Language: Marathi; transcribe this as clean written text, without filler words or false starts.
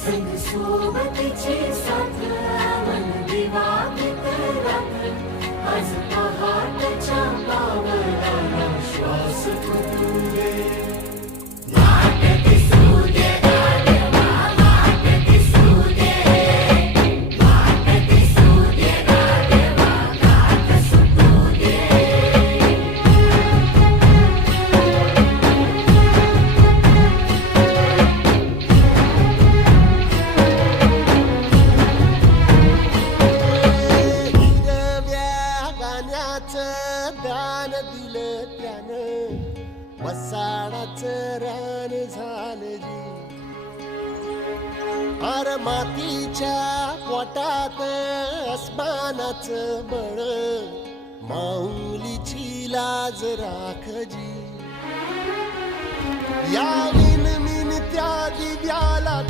संग सोबतीची साथ मन दिवाळीत रात्र आज पहाटच्या पावलाला श्वास फुटू दे वाट दिसू दे गाढवा वाट दिसू दे वाट दिसू दे गाढवा गाठ सुटू दे दान दिलं त्यानं वसाडाचं रान झालं जी अर मातीच्या पोटात अस्मानाचं बळ माऊलीची लाज राख जी या विनमिन त्या दिव्याला